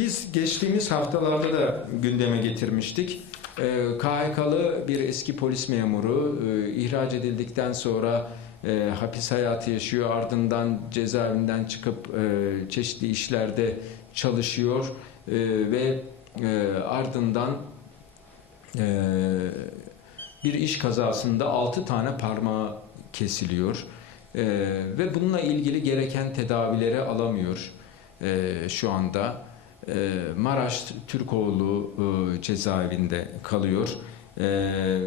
Biz geçtiğimiz haftalarda da gündeme getirmiştik. Ee, KHK'lı bir eski polis memuru e, ihraç edildikten sonra e, hapis hayatı yaşıyor. Ardından cezaevinden çıkıp e, çeşitli işlerde çalışıyor E, ve e, ardından e, bir iş kazasında 6 tane parmağı kesiliyor. E, ve bununla ilgili gereken tedavileri alamıyor e, şu anda. E, Maraş Türkoğlu e, cezaevinde kalıyor E,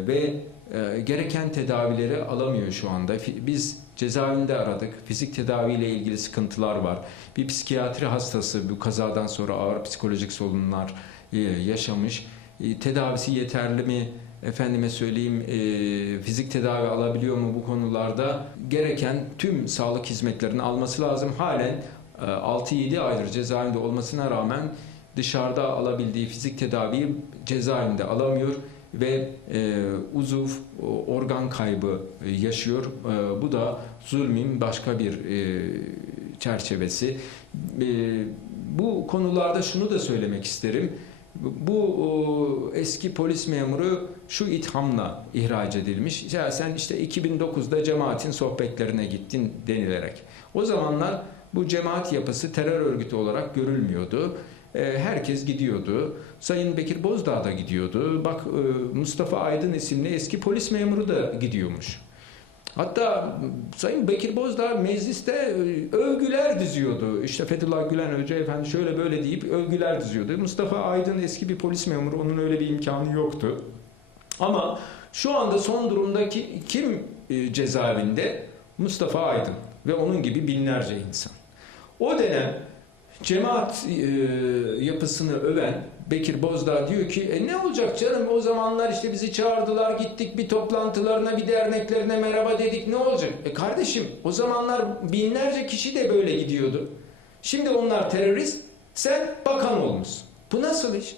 ve e, gereken tedavileri alamıyor şu anda. Biz cezaevinde aradık. Fizik tedaviyle ilgili sıkıntılar var. Bir psikiyatri hastası bu kazadan sonra ağır psikolojik sorunlar e, yaşamış. Tedavisi yeterli mi? Efendime söyleyeyim fizik tedavi alabiliyor mu bu konularda? Gereken tüm sağlık hizmetlerini alması lazım. Halen 6-7 aydır cezaevinde olmasına rağmen dışarıda alabildiği fizik tedaviyi cezaevinde alamıyor ve e, uzuv organ kaybı e, yaşıyor. E, bu da zulmin başka bir e, çerçevesi. E, bu konularda şunu da söylemek isterim. Bu o, eski polis memuru şu ithamla ihraç edilmiş. Ya sen işte 2009'da cemaatin sohbetlerine gittin denilerek. O zamanlar bu cemaat yapısı terör örgütü olarak görülmüyordu. E, Herkes gidiyordu. Sayın Bekir Bozdağ da gidiyordu. Bak e, Mustafa Aydın isimli eski polis memuru da gidiyormuş. Hatta Sayın Bekir Bozdağ mecliste e, övgüler diziyordu. İşte Fethullah Gülen Hoca efendi şöyle böyle deyip övgüler diziyordu. Mustafa Aydın eski bir polis memuru. Onun öyle bir imkanı yoktu. Ama şu anda son durumdaki kim e, cezaevinde? Mustafa Aydın ve onun gibi binlerce insan. O dönem cemaat e, yapısını öven Bekir Bozdağ diyor ki e ne olacak canım o zamanlar işte bizi çağırdılar gittik bir toplantılarına bir derneklerine merhaba dedik ne olacak? E kardeşim o zamanlar binlerce kişi de böyle gidiyordu. Şimdi onlar terörist sen bakan olmuşsun. Bu nasıl iş?